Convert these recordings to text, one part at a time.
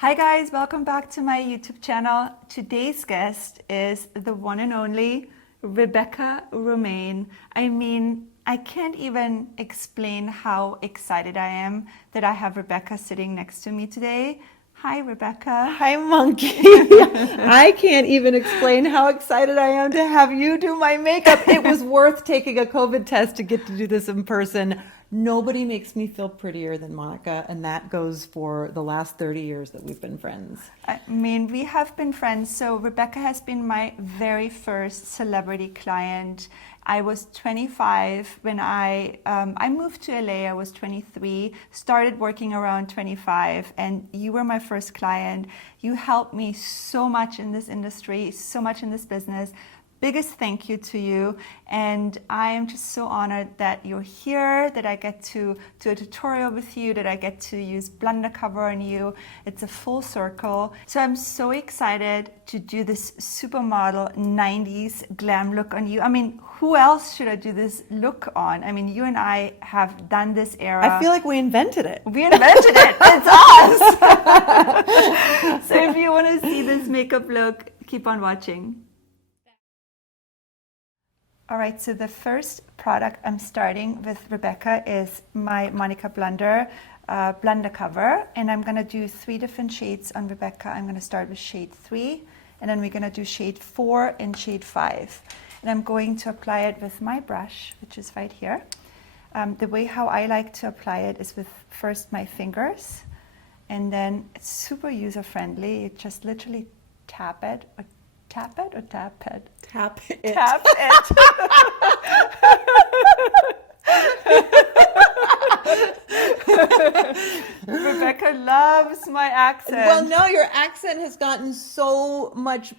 Hi guys, welcome back to my YouTube channel. Today's guest is the one and only Rebecca Romijn. I mean, I can't even explain how excited I am that I have Rebecca sitting next to me today. Hi Rebecca. Hi Monkey. I can't even explain how excited I am to have you do my makeup. It was worth taking a COVID test to get to do this in person. Nobody makes me feel prettier than Monica, and that goes for the last 30 years that we've been friends. I mean, we have been friends. So Rebecca has been my very first celebrity client. I was 25 when I moved to LA. I was 23, started working around 25, and you were my first client. You helped me so much in this industry, so much in this business. Biggest thank you to you, and I am just so honored that you're here, that I get to do a tutorial with you, that I get to use Blunder cover on you. It's a full circle. So I'm so excited to do this supermodel 90s glam look on you. I mean, who else should I do this look on? I mean, you and I have done this era. I feel like we invented it. We invented it. It's us. So if you want to see this makeup look, keep on watching. All right, so the first product I'm starting with Rebecca is my Monika Blunder Blunder cover, and I'm gonna do 3 different shades on Rebecca. I'm gonna start with shade 3, and then we're gonna do shade 4 and shade 5. And I'm going to apply it with my brush, which is right here. The way how I like to apply it is with first my fingers, and then it's super user-friendly. You just literally tap it, or tap it, or tap it? Tap it. Tap it. Rebecca loves my accent. Well, no, your accent has gotten so much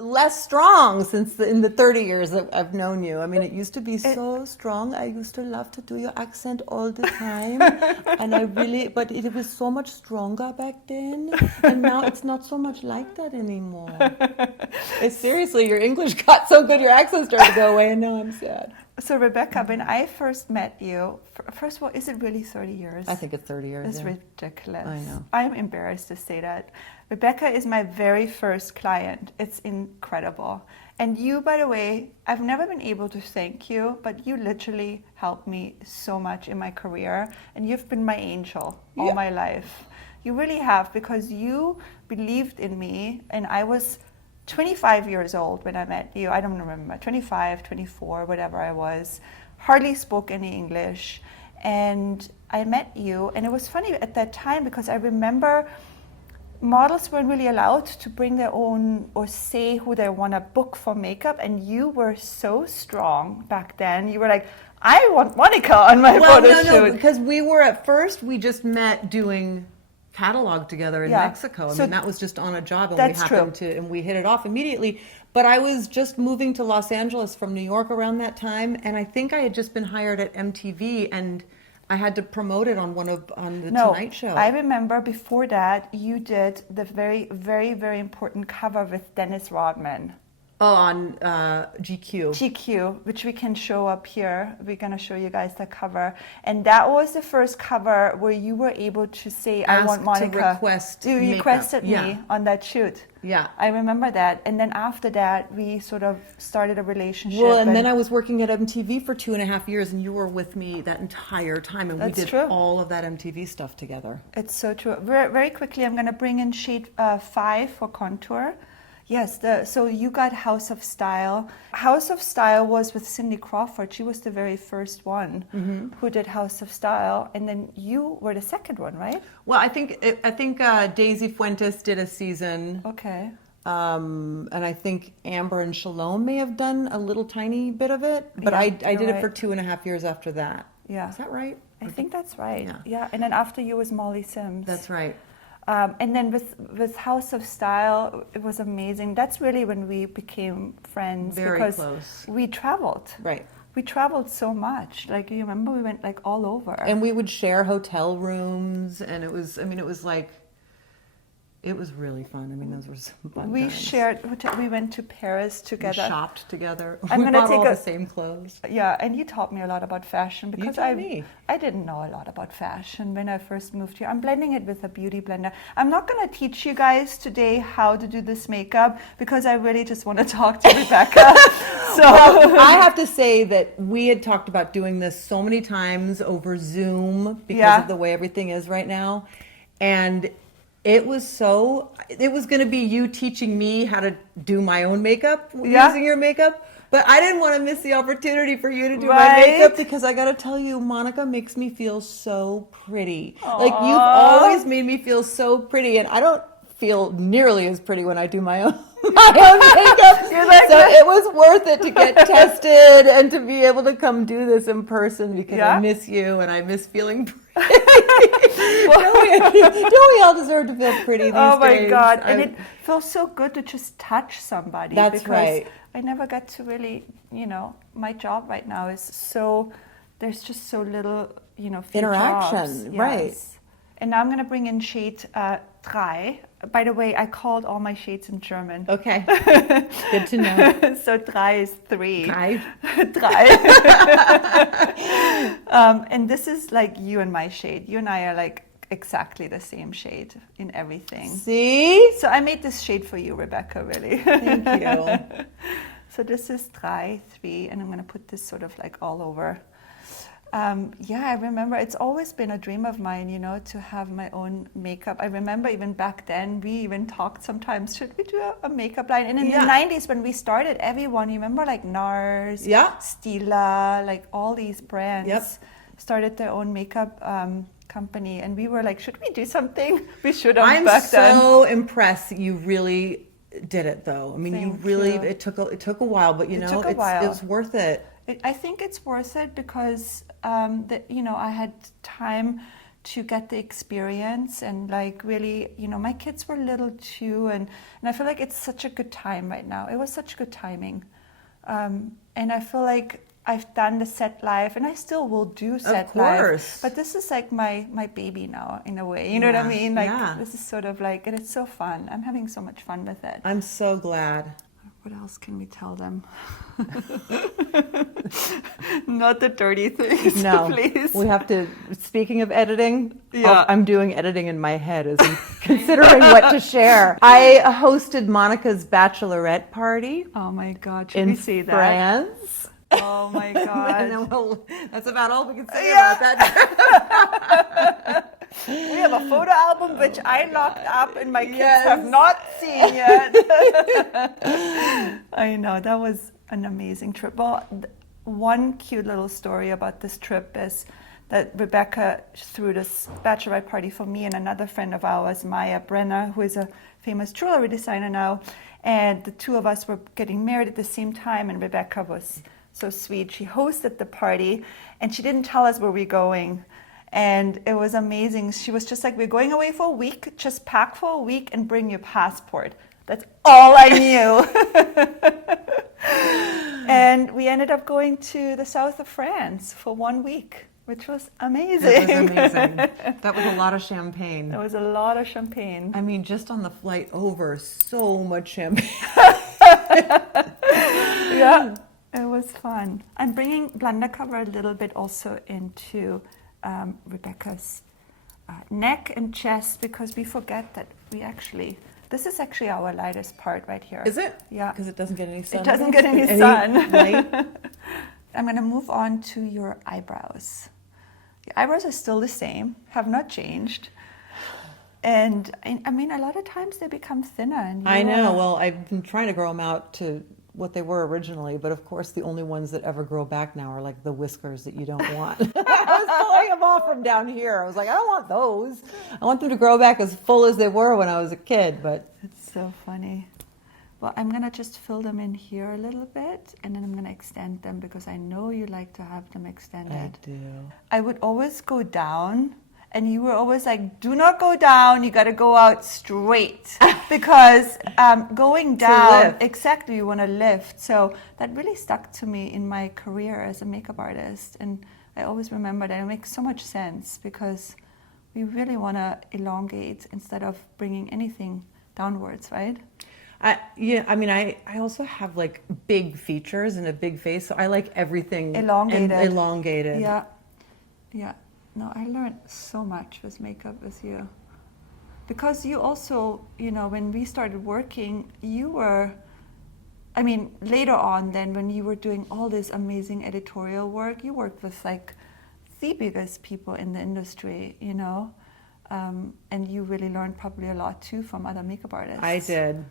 less strong since in the 30 years that I've known you. I mean, it used to be so strong. I used to love to do your accent all the time. And but it was so much stronger back then. And now it's not so much like that anymore. Seriously, your English got so good, your accent started to go away, and now I'm sad. So Rebecca, when I first met you, first of all, is it really 30 years? I think it's 30 years. It's ridiculous. I know. I'm embarrassed to say that. Rebecca is my very first client. It's incredible. And you, by the way, I've never been able to thank you, but you literally helped me so much in my career, and you've been my angel all my life. You really have, because you believed in me, and I was 25 years old when I met you. I don't remember, 25, 24, whatever I was. Hardly spoke any English. And I met you, and it was funny at that time because I remember models weren't really allowed to bring their own or say who they want to book for makeup, and you were so strong back then. You were like, I want Monica on my photo shoot. No, because we just met doing catalog together in Mexico. I mean, that was just on a job, and we hit it off immediately. But I was just moving to Los Angeles from New York around that time, and I think I had just been hired at MTV, and I had to promote it on the Tonight Show. I remember before that you did the very, very, very important cover with Dennis Rodman. Oh, on GQ. GQ, which we can show up here. We're going to show you guys the cover. And that was the first cover where you were able to say, I want Monica. You requested me on that shoot. Yeah. I remember that. And then after that, we sort of started a relationship. Well, and then I was working at MTV for 2.5 years, and you were with me that entire time. And we did all of that MTV stuff together. It's so true. Very, very quickly, I'm going to bring in shade 5 for contour. Yes, so you got House of Style. House of Style was with Cindy Crawford. She was the very first one who did House of Style, and then you were the second one, right? Well, I think Daisy Fuentes did a season. Okay. And I think Amber and Shalom may have done a little tiny bit of it, but I did it for 2.5 years after that. Yeah. Is that right? I think that's right. Yeah. And then after you was Molly Sims. That's right. And then with House of Style, it was amazing. That's really when we became friends. Very because close. We traveled. Right. We traveled so much. Like, you remember we went like all over. And we would share hotel rooms, and it was like, It was really fun. I mean, those were some fun We times. shared. We went to Paris We together. shopped together. I'm We gonna bought take all a- the same clothes. Yeah, and you taught me a lot about fashion because taught me. I didn't know a lot about fashion when I first moved here. I'm blending it with a beauty blender. I'm not going to teach you guys today how to do this makeup because I really just want to talk to Rebecca. So Well, I have to say that we had talked about doing this so many times over Zoom because Yeah. of the way everything is right now. And it was going to be you teaching me how to do my own makeup Yeah. using your makeup. But I didn't want to miss the opportunity for you to do my Right. makeup because I got to tell you, Monica makes me feel so pretty. Like Aw. you've always made me feel so pretty, and I don't feel nearly as pretty when I do my own makeup. You're like So that. it was worth it to get tested and to be able to come do this in person because Yeah. I miss you and I miss feeling pretty. Don't we all deserve to feel pretty these oh my days? God. And it feels so good to just touch somebody. That's because right. I never get to really, my job right now is so, there's just so little, few Interaction, jobs. right. Yes. And now I'm going to bring in shade DREI. By the way, I called all my shades in German. Okay, good to know. So DREI is 3. Drei. DREI. And this is like you and my shade. You and I are like exactly the same shade in everything. See? So I made this shade for you, Rebecca, really. Thank you. So this is DREI 3, and I'm going to put this sort of like all over. I remember it's always been a dream of mine, to have my own makeup. I remember even back then, we even talked sometimes, should we do a makeup line? And in the 90s, when we started, everyone, you remember like NARS, Yeah. Stila, like all these brands Yep. started their own makeup company. And we were like, should we do something? We should have I'm back then. so impressed that you really did it, though. I mean, you Thank really, you. it took a while, but took a while. it was worth it. I think it's worth it because I had time to get the experience and like really, my kids were little too, and I feel like it's such a good time right now. It was such good timing, and I feel like I've done the set life, and I still will do set life. But this is like my baby now in a way. You know what I mean? Like this is sort of like, and it's so fun. I'm having so much fun with it. I'm so glad. What else can we tell them? Not the dirty things, No, please. we have to. Speaking of editing, Yeah. I'm doing editing in my head as I'm considering what to share. I hosted Monica's bachelorette party Oh my God, should in we see that? France. Oh my God. That's about all we can say about that. We have a photo album which I locked up and my kids Yes. have not seen yet. I know, that was an amazing trip. Well, one cute little story about this trip is that Rebecca threw this bachelorette party for me and another friend of ours, Maya Brenner, who is a famous jewelry designer now. And the two of us were getting married at the same time, and Rebecca was so sweet. She hosted the party and she didn't tell us where we're going. And it was amazing. She was just like, we're going away for a week, just pack for a week and bring your passport. That's all I knew. And we ended up going to the south of France for 1 week, which was amazing. It was amazing. That was a lot of champagne. There was a lot of champagne. I mean, just on the flight over, so much champagne. Yeah, it was fun. I'm bringing Blunder cover a little bit also into Rebecca's neck and chest because we forget that this is actually our lightest part right here. Is it? Yeah. Because it doesn't get any sun. It doesn't get any sun. Light? I'm going to move on to your eyebrows. Your eyebrows are still the same, have not changed. And I mean, a lot of times they become thinner. And I know. Well, I've been trying to grow them out to what they were originally, but of course the only ones that ever grow back now are like the whiskers that you don't want. I was pulling them off from down here. I was like, I don't want those. I want them to grow back as full as they were when I was a kid, but... It's so funny. Well, I'm going to just fill them in here a little bit, and then I'm going to extend them because I know you like to have them extended. I do. I would always go down, and you were always like, do not go down, you got to go out straight. Because going down, exactly, you want to lift. So that really stuck to me in my career as a makeup artist. And I always remember that it makes so much sense because we really want to elongate instead of bringing anything downwards, right? I also have like big features and a big face, so I like everything elongated. Yeah. No, I learned so much with makeup with you. Because you also, when we started working, you were, later on then when you were doing all this amazing editorial work, you worked with like the biggest people in the industry, and you really learned probably a lot too from other makeup artists. I did.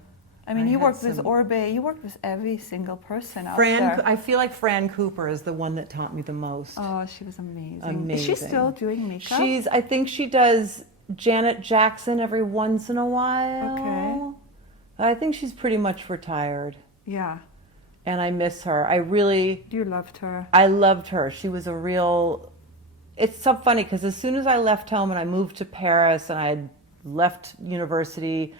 You worked with Orbe, you worked with every single person out there. I feel like Fran Cooper is the one that taught me the most. Oh, she was amazing. Amazing. Is she still doing makeup? I think she does Janet Jackson every once in a while. Okay. I think she's pretty much retired. Yeah. And I miss her. You loved her. I loved her. She was a real... It's so funny because as soon as I left home and I moved to Paris and I had left university,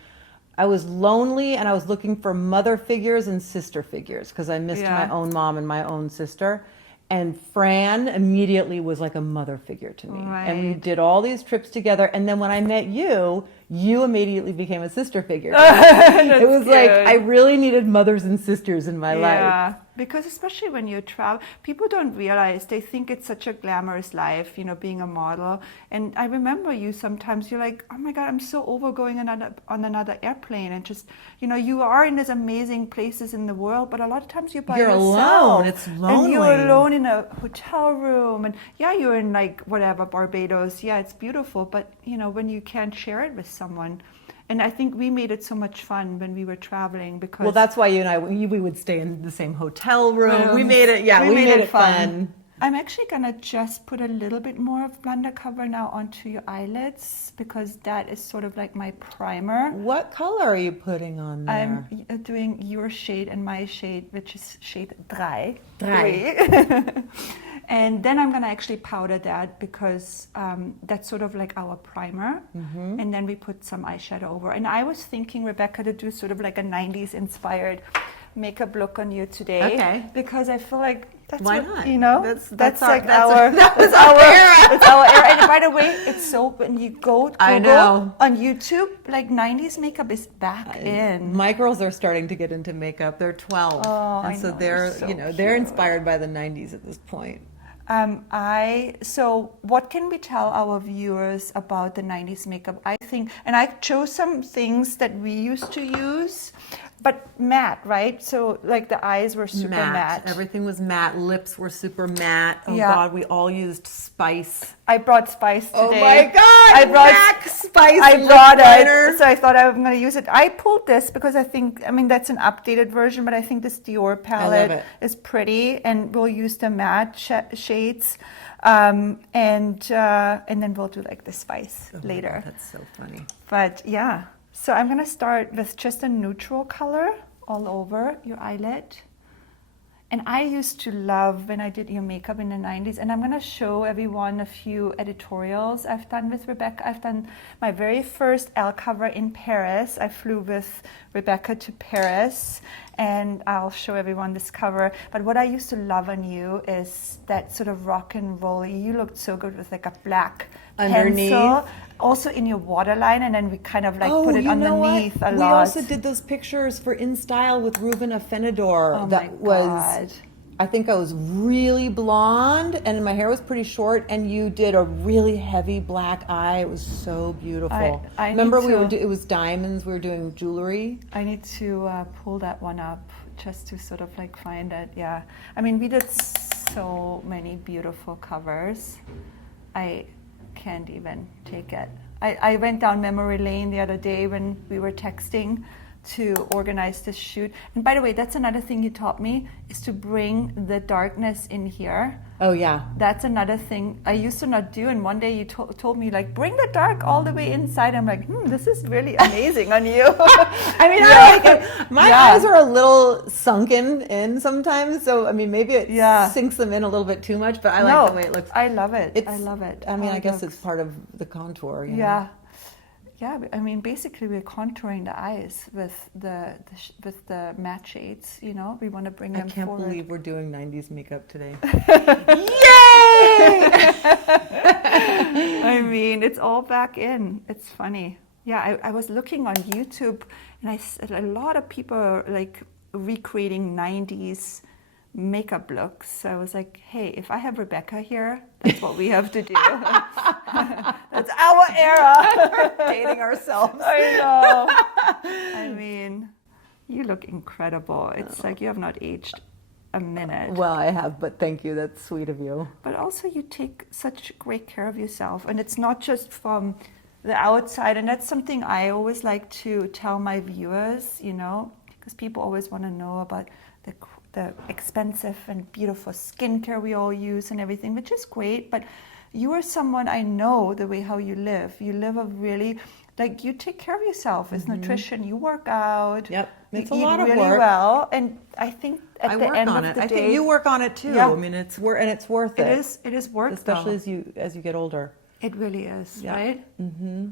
I was lonely and I was looking for mother figures and sister figures because I missed my own mom and my own sister. And Fran immediately was like a mother figure to me. Right. And we did all these trips together. And then when I met you, you immediately became a sister figure. It was like I really needed mothers and sisters in my life. Yeah, because especially when you travel, people don't realize, they think it's such a glamorous life, being a model. And I remember you sometimes, you're like, oh my God, I'm so over going on another airplane. And just, you are in these amazing places in the world, but a lot of times you're by yourself. You're alone. It's lonely. And you're alone in a hotel room. And yeah, you're in like whatever, Barbados. Yeah, it's beautiful. But, when you can't share it with someone. And I think we made it so much fun when we were traveling because... Well, that's why you and I, we would stay in the same hotel room. We made it, we made it fun. I'm actually going to just put a little bit more of Blunder Cover now onto your eyelids because that is sort of like my primer. What color are you putting on there? I'm doing your shade and my shade, which is shade DREI. And then I'm going to actually powder that because that's sort of like our primer. Mm-hmm. And then we put some eyeshadow over. And I was thinking, Rebecca, to do sort of like a 90s inspired makeup look on you today. Okay. Because I feel like that's why what, not? That's our era. It's our era. And by the way, it's so, when you go on YouTube, like 90s makeup is back in. My girls are starting to get into makeup. They're 12. And so they're, they're inspired by the 90s at this point. So what can we tell our viewers about the 90s makeup? I think, and I chose some things that we used to use, but matte, right? So like the eyes were super matte. Everything was matte. Lips were super matte. Oh God, we all used Spice. I brought Spice today. Oh my God, I brought MAC Spice. I brought it, so I thought I was going to use it. I pulled this because I think, that's an updated version, but I think this DIOR palette is pretty, and we'll use the matte shades, and then we'll do like the Spice later. God, that's so funny. But yeah. So I'm going to start with just a neutral color all over your eyelid. And I used to love when I did your makeup in the 90s. And I'm going to show everyone a few editorials I've done with Rebecca. I've done my very first Elle cover in Paris. I flew with Rebecca to Paris. And I'll show everyone this cover. But what I used to love on you is that sort of rock and roll. You looked so good with like a black pencil. Also in your waterline, and then we kind of like put it underneath a lot. We also did those pictures for In Style with Ruben Afenador. I think I was really blonde, and my hair was pretty short, and you did a really heavy black eye. It was so beautiful. Remember, it was diamonds. We were doing jewelry. I need to pull that one up just to sort of like find it. Yeah, we did so many beautiful covers. I can't even take it. I went down memory lane the other day when we were texting to organize this shoot. And by the way, that's another thing you taught me, is to bring the darkness in here. Oh yeah. That's another thing I used to not do. And one day you told me, like, bring the dark all the way inside. I'm like, this is really amazing on you. I like it. My eyes are a little sunken in sometimes. So, maybe it sinks them in a little bit too much, but I like the way it looks. I love it. I love it. I guess it's part of the contour. Yeah. Yeah, basically we're contouring the eyes with the matte shades. We want to bring them forward. I can't believe we're doing 90s makeup today. Yay! I mean, it's all back in. It's funny. Yeah, I was looking on YouTube, and a lot of people are like recreating 90s makeup looks. So I was like, hey, if I have Rebecca here, that's what we have to do. That's our era. Dating ourselves. I know. I mean, you look incredible. It's like you have not aged a minute. Well, I have, but thank you. That's sweet of you. But also you take such great care of yourself. And it's not just from the outside. And that's something I always like to tell my viewers, you know, because people always want to know about the expensive and beautiful skincare we all use and everything, which is great. But you are someone, I know the way how you live. You live a really, like, you take care of yourself. It's nutrition. You work out. Yep. It's you a lot eat of really work. well. And I think at the end of the day, I think you work on it too. Yeah. I mean, it's worth it. It is work, especially though. as you get older. It really is, Yeah. right? Mm-hmm.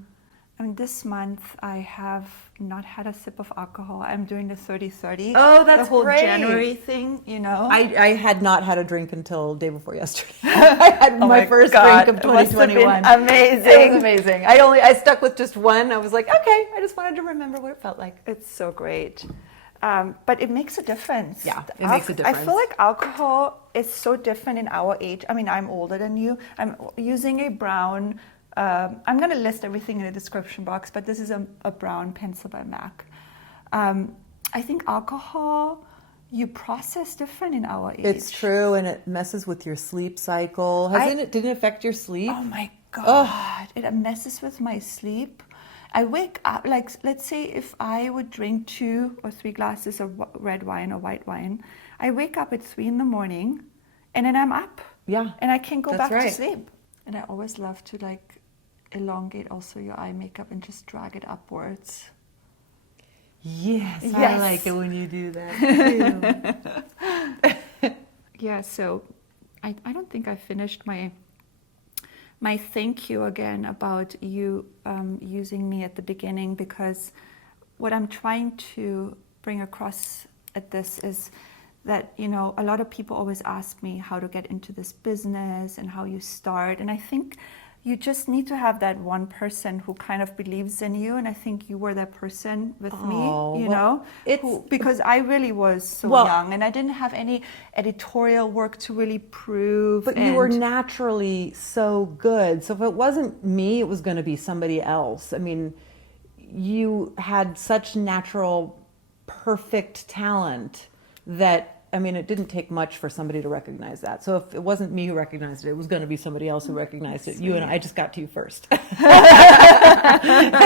I mean, this month I have not had a sip of alcohol. I'm doing the 30-30. Oh, that's the whole great. January thing, you know. I had not had a drink until day before yesterday. I had my first God, drink of it must have 2021. been amazing. It was amazing. I stuck with just one. I was like, okay, I just wanted to remember what it felt like. It's so great. But it makes a difference. Yeah, it makes a difference. I feel like alcohol is so different in our age. I mean, I'm older than you. I'm using a brown, I'm going to list everything in the description box, but this is a brown pencil by MAC. I think alcohol, you process different in our age. It's true, and it messes with your sleep cycle. Did it affect your sleep? Oh my God. It messes with my sleep. I wake up, like, let's say if I would drink 2 or 3 glasses of red wine or white wine, I wake up at 3 in the morning and then I'm up. Yeah. And I can go back right. to sleep. And I always love to like elongate also your eye makeup and just drag it upwards. Yes, Yes. I like it when you do that too. Yeah, so I don't think I finished my thank you again about you using me at the beginning, because what I'm trying to bring across at this is that, you know, a lot of people always ask me how to get into this business and how you start. And I think you just need to have that one person who kind of believes in you. And I think you were that person with me, you know, because I really was so young and I didn't have any editorial work to really prove. But you were naturally so good. So if it wasn't me, it was going to be somebody else. I mean, you had such natural, perfect talent that, I mean, it didn't take much for somebody to recognize that. So if it wasn't me who recognized it, it was going to be somebody else who recognized it. You and I just got to you first. And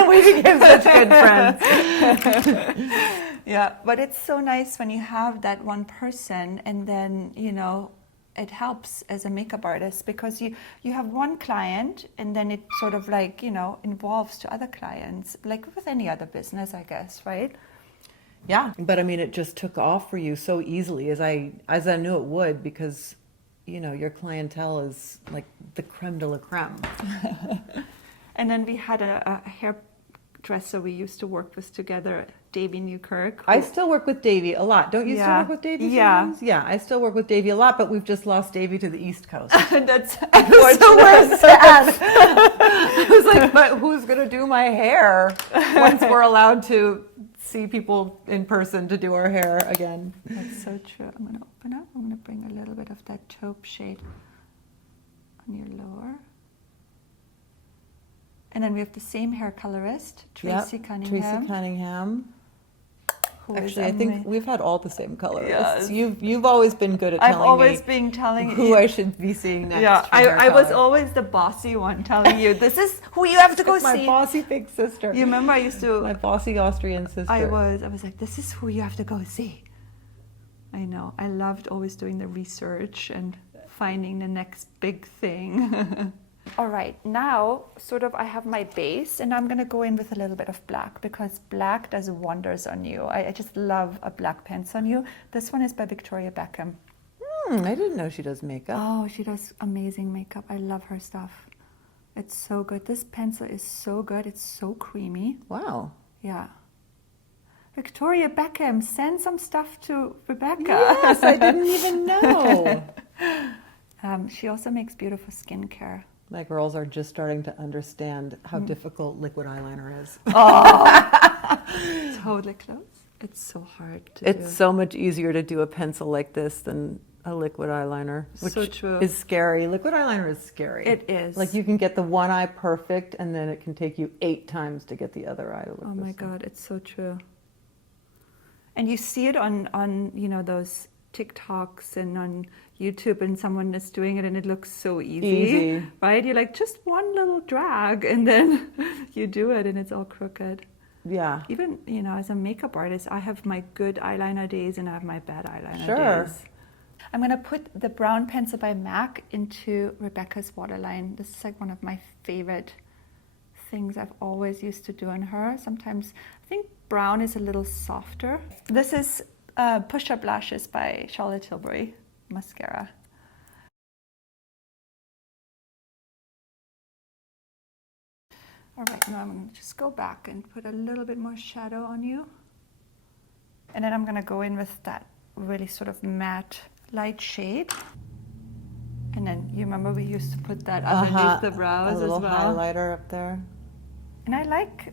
we became such good friends. Yeah, but it's so nice when you have that one person and then, you know, it helps as a makeup artist because you have one client and then it sort of like, you know, involves to other clients, like with any other business, I guess, right? Yeah, but I mean, it just took off for you so easily as I knew it would, because, you know, your clientele is like the creme de la creme. And then we had a hairdresser we used to work with together, Davy Newkirk. I still work with Davy a lot. Don't you still work with Davy? Yeah. Yeah, I still work with Davy a lot, but we've just lost Davy to the East Coast. That's So we're sad. I was like, but who's going to do my hair once we're allowed to see people in person to do our hair again? That's so true. I'm going to open up. I'm going to bring a little bit of that taupe shade on your lower. And then we have the same hair colorist, Tracey Cunningham. Tracey Cunningham. Who Actually, I think we've had all the same colorists. Yes. You've always been good at telling me. I've always been telling who you I should be seeing next. Yeah, for hair I was color. always the bossy one telling you, this is who you have to go My see. bossy big sister. You remember I used to... My bossy Austrian sister. I was like, this is who you have to go see. I know. I loved always doing the research and finding the next big thing. All right, now sort of I have my base and I'm going to go in with a little bit of black because black does wonders on you. I just love a black pencil on you. This one is by Victoria Beckham. I didn't know she does makeup. Oh, she does amazing makeup. I love her stuff. It's so good. This pencil is so good. It's so creamy. Wow. Yeah. Victoria Beckham, send some stuff to Rebecca. Yes, I didn't even know. She also makes beautiful skincare. My girls are just starting to understand how difficult liquid eyeliner is. Totally close. It's so hard to do. It's so much easier to do a pencil like this than a liquid eyeliner, which So true. is scary. Liquid eyeliner is scary. It is. Like you can get the one eye perfect, and then it can take you 8 times to get the other eye to look Oh the my same. God, it's so true. And you see it on you know, those TikToks and on YouTube, and someone is doing it and it looks so easy. Right? You're like, just one little drag and then you do it and it's all crooked. Yeah. Even, you know, as a makeup artist, I have my good eyeliner days and I have my bad eyeliner days. I'm going to put the brown pencil by MAC into Rebecca's waterline. This is like one of my favorite things I've always used to do on her. Sometimes I think brown is a little softer. This is Push-Up Lashes by Charlotte Tilbury mascara. All right, now I'm going to just go back and put a little bit more shadow on you. And then I'm going to go in with that really sort of matte light shade. And then you remember we used to put that underneath the brows a little as well. highlighter up there. And I like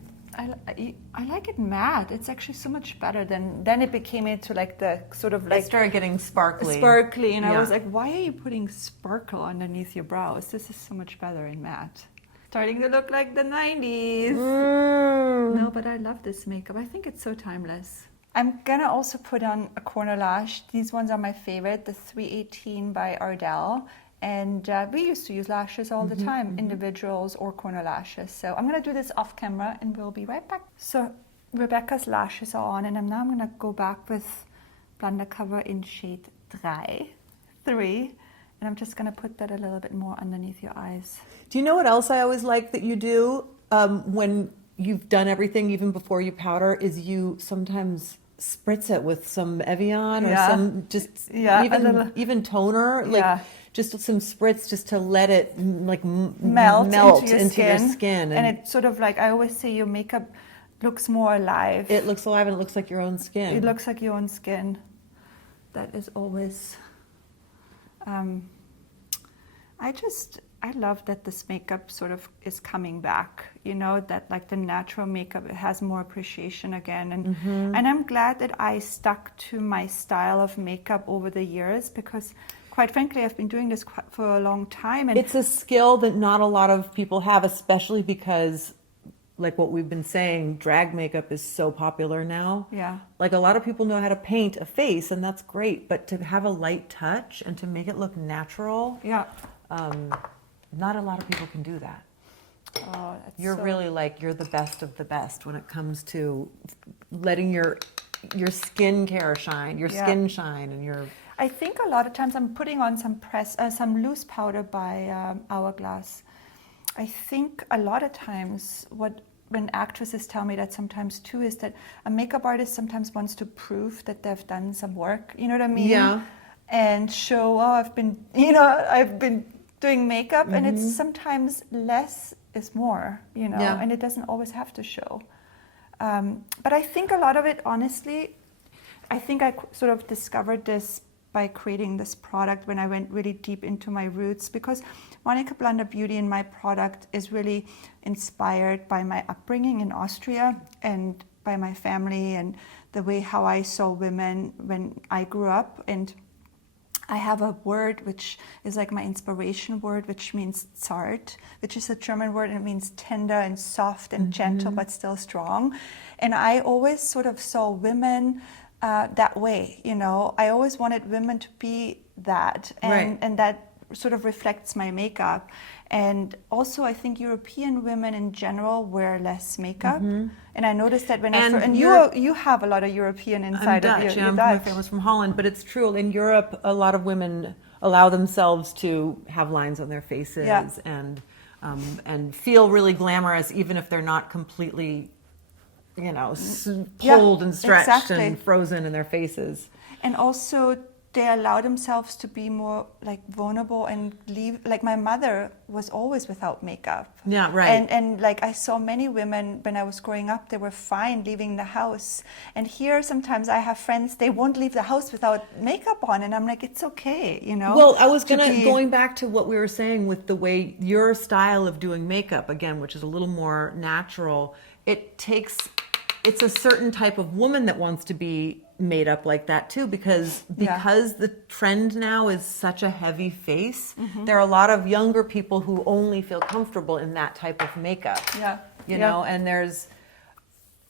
it matte. It's actually so much better than then it became into like the sort of like It started getting sparkly. Sparkly, and I Yeah. was like, why are you putting sparkle underneath your brows? This is so much better in matte. Starting to look like the 90s. No, but I love this makeup. I think it's so timeless. I'm gonna also put on a corner lash. These ones are my favorite, the 318 by Ardell. And we used to use lashes all the time, individuals or corner lashes. So I'm gonna do this off camera and we'll be right back. So Rebecca's lashes are on, and now I'm gonna go back with Blunder Cover in shade DREI, 3. And I'm just gonna put that a little bit more underneath your eyes. Do you know what else I always like that you do when you've done everything, even before you powder, is you sometimes spritz it with some Evian or some just even toner, like just some spritz just to let it like melt into your skin. And it's sort of like, I always say your makeup looks more alive. It looks alive and it looks like your own skin. It looks like your own skin. That is always... I love that this makeup sort of is coming back, you know, that like the natural makeup, it has more appreciation again. And I'm glad that I stuck to my style of makeup over the years, because quite frankly, I've been doing this for a long time. And it's a skill that not a lot of people have, especially because, like what we've been saying, drag makeup is so popular now. Yeah. Like a lot of people know how to paint a face, and that's great, but to have a light touch and to make it look natural, not a lot of people can do that. Oh, you're really like, you're the best of the best when it comes to letting your skincare shine, your skin shine, and your... I think a lot of times I'm putting on some loose powder by Hourglass. I think a lot of times when actresses tell me that sometimes too, is that a makeup artist sometimes wants to prove that they've done some work, you know what I mean? Yeah. And show, I've been doing makeup, and it's sometimes less is more, you know, and it doesn't always have to show. But I think a lot of it, honestly, I think I sort of discovered this by creating this product when I went really deep into my roots, because Monika Blunder Beauty and my product is really inspired by my upbringing in Austria and by my family and the way how I saw women when I grew up. And I have a word which is like my inspiration word, which means zart, which is a German word, and it means tender and soft and gentle, but still strong. And I always sort of saw women that way, you know. I always wanted women to be that, and that sort of reflects my makeup. And also, I think European women in general wear less makeup. And I noticed that when you have a lot of European inside of you. I'm Dutch. My family's from Holland, but it's true. In Europe, a lot of women allow themselves to have lines on their faces and feel really glamorous, even if they're not completely, you know, cold and stretched and frozen in their faces. And also they allow themselves to be more like vulnerable and leave. Like my mother was always without makeup. Yeah, right. And like I saw many women when I was growing up, they were fine leaving the house. And here sometimes I have friends, they won't leave the house without makeup on, and I'm like, it's okay, you know. Well, I was going back to what we were saying with the way your style of doing makeup again, which is a little more natural. It's a certain type of woman that wants to be made up like that too, because the trend now is such a heavy face. There are a lot of younger people who only feel comfortable in that type of makeup. Yeah. You know, and there's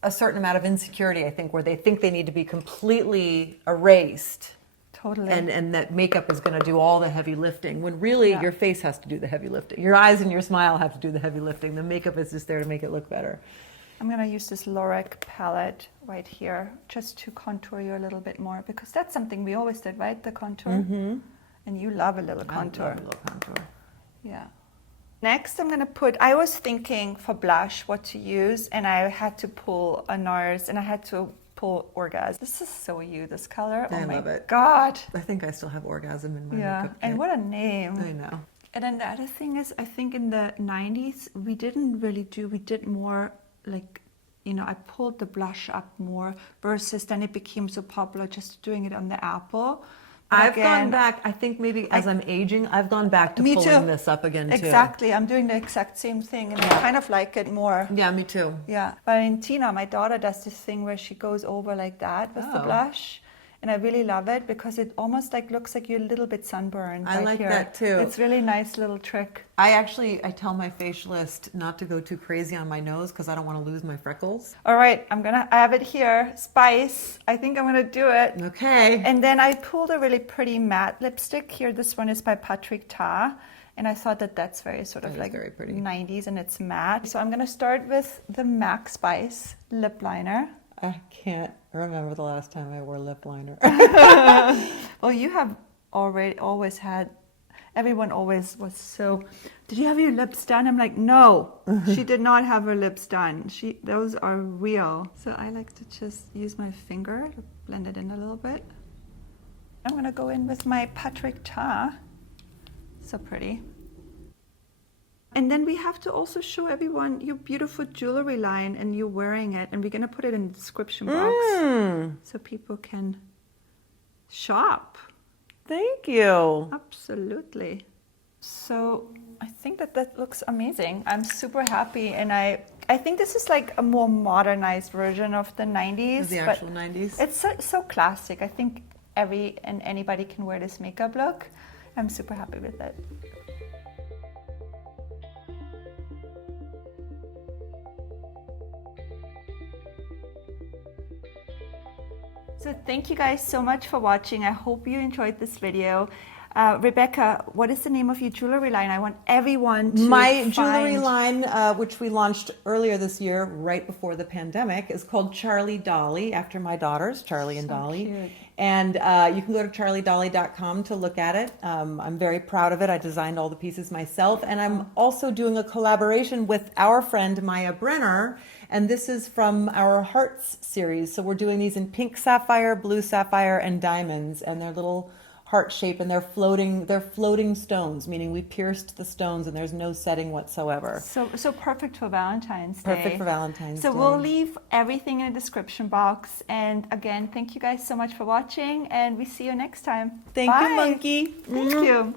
a certain amount of insecurity, I think, where they think they need to be completely erased. Totally. And that makeup is going to do all the heavy lifting, when really your face has to do the heavy lifting. Your eyes and your smile have to do the heavy lifting. The makeup is just there to make it look better. I'm going to use this LORAC palette right here just to contour you a little bit more, because that's something we always did, right? The contour. And you love a little contour. I love a little contour. Yeah. Next, I'm going to put, I was thinking for blush what to use, and I had to pull a NARS, and I had to pull Orgasm. This is so you, this color. I love it. God. I think I still have Orgasm in my makeup kit. And what a name. I know. And then the other thing is, I think in the 90s, we did more like, you know, I pulled the blush up more versus then it became so popular just doing it on the apple. But I've gone back, I think maybe as I'm aging, I've gone back to pulling this up again too. Exactly, I'm doing the exact same thing and I kind of like it more. Yeah, me too. Yeah, Valentina, my daughter, does this thing where she goes over like that with the blush. And I really love it because it almost like looks like you're a little bit sunburned. I like that too. It's really nice little trick. I tell my facialist not to go too crazy on my nose because I don't want to lose my freckles. All right, I have it here. Spice. I think I'm gonna do it. Okay. And then I pulled a really pretty matte lipstick here. This one is by Patrick Ta. And I thought that that's very sort of like very pretty. 90s and it's matte. So I'm gonna start with the MAC Spice lip liner. I can't remember the last time I wore lip liner. Well, you have always had, everyone always was so, did you have your lips done? I'm like, no, she did not have her lips done. Those are real. So I like to just use my finger to blend it in a little bit. I'm gonna go in with my Patrick Ta. So pretty. And then we have to also show everyone your beautiful jewelry line and you wearing it. And we're going to put it in the description box so people can shop. Thank you. Absolutely. So I think that looks amazing. I'm super happy. And I think this is like a more modernized version of the 90s. The actual 90s. It's so classic. I think anybody can wear this makeup look. I'm super happy with it. So thank you guys so much for watching. I hope you enjoyed this video. Rebecca, what is the name of your jewelry line? I want everyone to My jewelry line, which we launched earlier this year, right before the pandemic, is called Charly Dolly, after my daughters, Charly and Dolly. Cute. And you can go to charlydolly.com to look at it. I'm very proud of it. I designed all the pieces myself. And I'm also doing a collaboration with our friend Maya Brenner. And this is from our Hearts series. So we're doing these in pink sapphire, blue sapphire, and diamonds. And they're little heart shape, and they're floating stones, meaning we pierced the stones and there's no setting whatsoever. So perfect for Valentine's Day. Perfect for Valentine's Day. So we'll leave everything in the description box. And again, thank you guys so much for watching, and we see you next time. Thank you, Monkey. Thank you.